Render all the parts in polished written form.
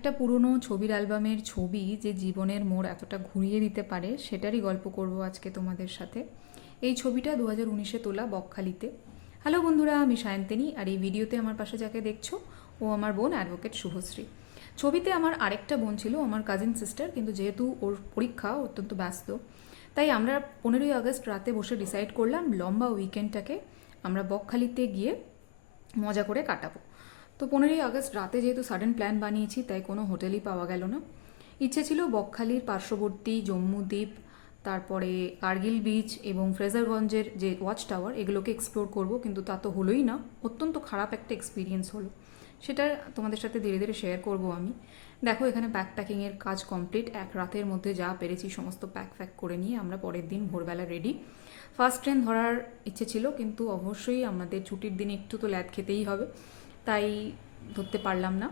একটা পুরনো ছবির অ্যালবামের ছবি যে জীবনের মোড় এতটা ঘুরিয়ে দিতে পারে সেটারই গল্প করব আজকে তোমাদের সাথে। এই ছবিটা 2019-এ তোলা বকখালিতে। হ্যালো বন্ধুরা, আমি সায়ন্তিনী, আর এই ভিডিওতে আমার পাশে যাকে দেখছো ও আমার বোন অ্যাডভোকেট শুভশ্রী। ছবিতে আমার আরেকটা বোন ছিল, আমার কাজিন সিস্টার, কিন্তু যেহেতু ওর পরীক্ষা অত্যন্ত ব্যস্ত, তাই আমরা 15ই আগস্ট রাতে বসে ডিসাইড করলাম লম্বা উইকেন্ডটাকে আমরা বকখালিতে গিয়ে মজা করে কাটাবো। তো 15ই আগস্ট রাতে যেহেতু সাডেন প্ল্যান বানিয়েছি, তাই কোনো হোটেলই পাওয়া গেল না। ইচ্ছে ছিল বকখালির পার্শ্ববর্তী জম্মু দ্বীপ, তারপরে কার্গিল বিচ এবং ফ্রেজারগঞ্জের যে ওয়াচ টাওয়ার, এগুলোকে এক্সপ্লোর করব, কিন্তু তা তো হলোই না। অত্যন্ত খারাপ একটা এক্সপিরিয়েন্স হলো, সেটা তোমাদের সাথে ধীরে ধীরে শেয়ার করব আমি। দেখো, এখানে ব্যাকপ্যাকিংয়ের কাজ কমপ্লিট। এক রাতের মধ্যে যা পেরেছি সমস্ত প্যাক করে নিয়ে আমরা পরের দিন ভোরবেলা রেডি। ফার্স্ট ট্রেন ধরার ইচ্ছে ছিল, কিন্তু অবশ্যই আমাদের ছুটির দিনে একটু তো ল্যাদ খেতেই হবে, তাই ধরতে পারলাম না।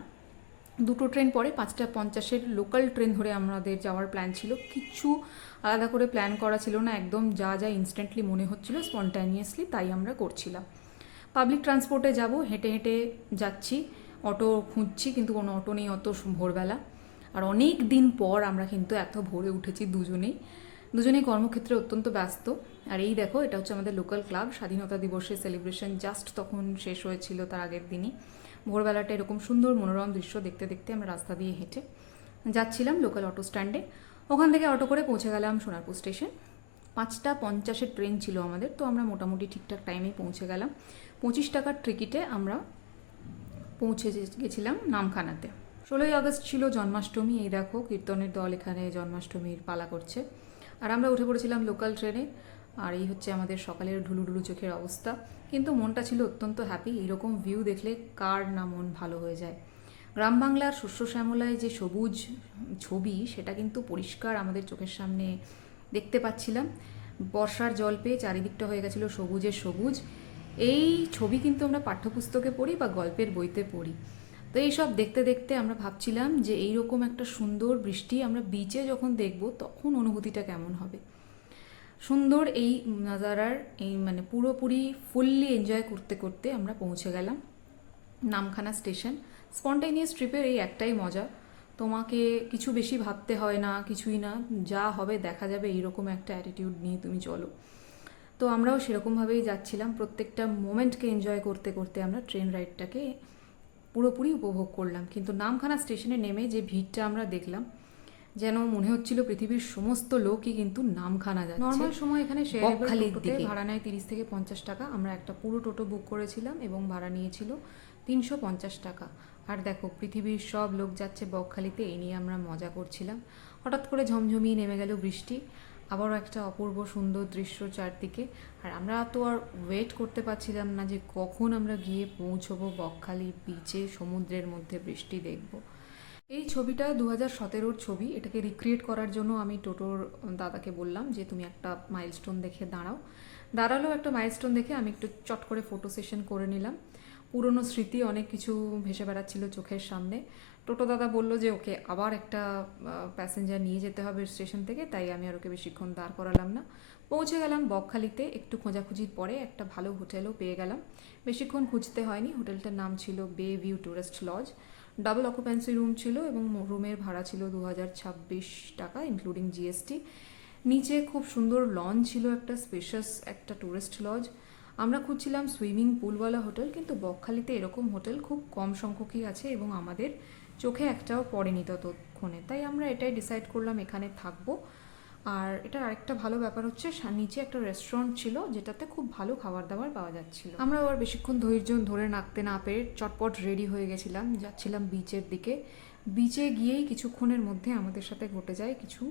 দুটো ট্রেন পরে 5:50-এর লোকাল ট্রেন ধরে আমাদের যাওয়ার প্ল্যান ছিল। কিছু আলাদা করে প্ল্যান করা ছিল না, একদম যা যা ইনস্ট্যান্টলি মনে হচ্ছিল স্পন্টানিয়াসলি তাই আমরা করছিলাম। পাবলিক ট্রান্সপোর্টে যাব, হেঁটে হেঁটে যাচ্ছি, অটো খুঁজছি, কিন্তু কোনো অটো নেই অত ভোরবেলা। আর অনেক দিন পর আমরা কিন্তু এত ভোরে উঠেছি দুজনেই কর্মক্ষেত্রে অত্যন্ত ব্যস্ত। আর এই দেখো, এটা হচ্ছে আমাদের লোকাল ক্লাব। স্বাধীনতা দিবসের সেলিব্রেশন জাস্ট তখন শেষ হয়েছিল, তার আগের দিনই। ভোরবেলাটা এরকম সুন্দর মনোরম দৃশ্য দেখতে দেখতে আমরা রাস্তা দিয়ে হেঁটে যাচ্ছিলাম লোকাল অটো স্ট্যান্ডে। ওখান থেকে অটো করে পৌঁছে গেলাম সোনারপুর স্টেশন। 5:50-এর ট্রেন ছিল আমাদের, তো আমরা মোটামুটি ঠিকঠাক টাইমেই পৌঁছে গেলাম। 25 টাকার টিকিটে আমরা পৌঁছে গেছিলাম নামখানাতে। 16ই আগস্ট ছিল জন্মাষ্টমী। এই দেখো, কীর্তনের দল এখানে জন্মাষ্টমীর পালা করছে, আর আমরা উঠে পড়েছিলাম লোকাল ট্রেনে। আর এই হচ্ছে আমাদের সকালের ঢুলুঢুলু চোখের অবস্থা, কিন্তু মনটা ছিল অত্যন্ত হ্যাপি। এইরকম ভিউ দেখলে কার না মন ভালো হয়ে যায়। গ্রাম বাংলার শস্য শ্যামলায় যে সবুজ ছবি, সেটা কিন্তু পরিষ্কার আমাদের চোখের সামনে দেখতে পাচ্ছিলাম। বর্ষার জল পেয়ে চারিদিকটা হয়ে গেছিলো সবুজের সবুজ। এই ছবি কিন্তু আমরা পাঠ্যপুস্তকে পড়ি বা গল্পের বইতে পড়ি। তো এইসব দেখতে দেখতে আমরা ভাবছিলাম যে এইরকম একটা সুন্দর বৃষ্টি আমরা বিচে যখন দেখব, তখন অনুভূতিটা কেমন হবে। সুন্দর এই নাজারার এই পুরোপুরি ফুললি এনজয় করতে করতে আমরা পৌঁছে গেলাম নামখানা স্টেশন। স্পন্টেনিয়াস ট্রিপের এই একটাই মজা, তোমাকে কিছু বেশি ভাবতে হয় না, কিছুই না, যা হবে দেখা যাবে, এইরকম একটা অ্যাটিটিউড নিয়ে তুমি চলো। তো আমরাও সেরকমভাবেই যাচ্ছিলাম, প্রত্যেকটা মোমেন্টকে এনজয় করতে করতে আমরা ট্রেন রাইডটাকে পুরোপুরি উপভোগ করলাম। কিন্তু নামখানা স্টেশনে নেমে যে ভিড়টা আমরা দেখলাম, যেন মনে হচ্ছিল পৃথিবীর সমস্ত লোকই কিন্তু নামখানা যাচ্ছে। নর্মাল সময় এখানে বকখালির দিকে ভাড়া নেয় 30 থেকে 50 টাকা। আমরা একটা পুরো টোটো বুক করেছিলাম এবং ভাড়া নিয়েছিল 350 টাকা। আর দেখো, পৃথিবীর সব লোক যাচ্ছে বকখালিতে, এই নিয়ে আমরা মজা করছিলাম। হঠাৎ করে ঝমঝমিয়ে নেমে গেল বৃষ্টি, আবারও একটা অপূর্ব সুন্দর দৃশ্য চারদিকে। আর আমরা তো আর ওয়েট করতে পারছিলাম না যে কখন আমরা গিয়ে পৌঁছবো বকখালি বিচে, সমুদ্রের মধ্যে বৃষ্টি দেখব। এই ছবিটা 2017-র ছবি। এটাকে রিক্রিয়েট করার জন্য আমি টোটোর দাদাকে বললাম যে তুমি একটা মাইলস্টোন দেখে দাঁড়ালো একটা মাইলস্টোন দেখে আমি একটু চট করে ফটো সেশন করে নিলাম। পুরনো স্মৃতি অনেক কিছু ভেসে বেড়াচ্ছিল চোখের সামনে। টোটো দাদা বললো যে ওকে আবার একটা প্যাসেঞ্জার নিয়ে যেতে হবে স্টেশন থেকে, তাই আমি আর ওকে বেশিক্ষণ দাঁড় করালাম না। পৌঁছে গেলাম বকখালিতে। একটু খোঁজাখুঁজির পরে একটা ভালো হোটেলও পেয়ে গেলাম। বেশিক্ষণ খুঁজতে হয়নি। হোটেলটার নাম ছিল bay view tourist lodge. Double occupancy room ছিল এবং রুমের ভাড়া ছিল 2026 টাকা ইনক্লুডিং জিএসটি। নিচে খুব সুন্দর লন ছিল, একটা স্পেশাস একটা টুরিস্ট লজ। আমরা খুঁজছিলাম সুইমিং পুলওয়ালা হোটেল, কিন্তু বকখালিতে এরকম হোটেল খুব কম সংখ্যকই আছে এবং আমাদের চোখে একটাও পড়েনি ততক্ষণে, তাই আমরা এটাই ডিসাইড করলাম এখানে থাকবো। আর এটা আরেকটা ভালো ব্যাপার হচ্ছে, নিচে একটা রেস্টুরেন্ট ছিল যেটাতে খুব ভালো খাবার দাবার পাওয়া যাচ্ছিল। আমরা আবার বেশিক্ষণ ধৈর্য ধরে রাখতে না পেরে চটপট রেডি হয়ে গেছিলাম, যাচ্ছিলাম বিচের দিকে। বিচে গিয়েই কিছুক্ষণের মধ্যে আমাদের সাথে ঘটে যায় কিছু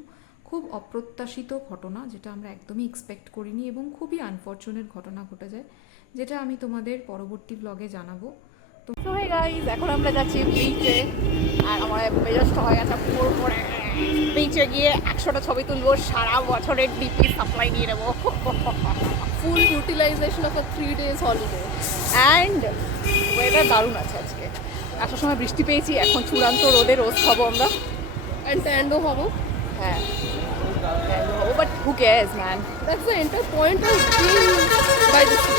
খুব অপ্রত্যাশিত ঘটনা, যেটা আমরা একদমই এক্সপেক্ট করিনি এবং খুবই আনফর্চুনেট ঘটনা ঘটে যায়, যেটা আমি তোমাদের পরবর্তী ব্লগে জানাবো। তো হে গাইস, এখন আমরা যাচ্ছি বিচে, আর আমার মেজাজটা হয়ে গেছে পুরো পরে। বিচে গিয়ে 100টা ছবি তুলবো, সারা বছরের ডিপি সাপ্লাই নিয়ে নেবো। Full utilisation of a 3 days holiday. And weather দারুণ আছে আজকে। আসার সময় বৃষ্টি পেয়েছি, এখন চূড়ান্ত রোদে রোজ খাবো আমরা। অ্যান্ড ট্যান্ডও হবো। হ্যাঁ, ট্যান্ডও হবো, but who cares man, that's the entire point of being by the C.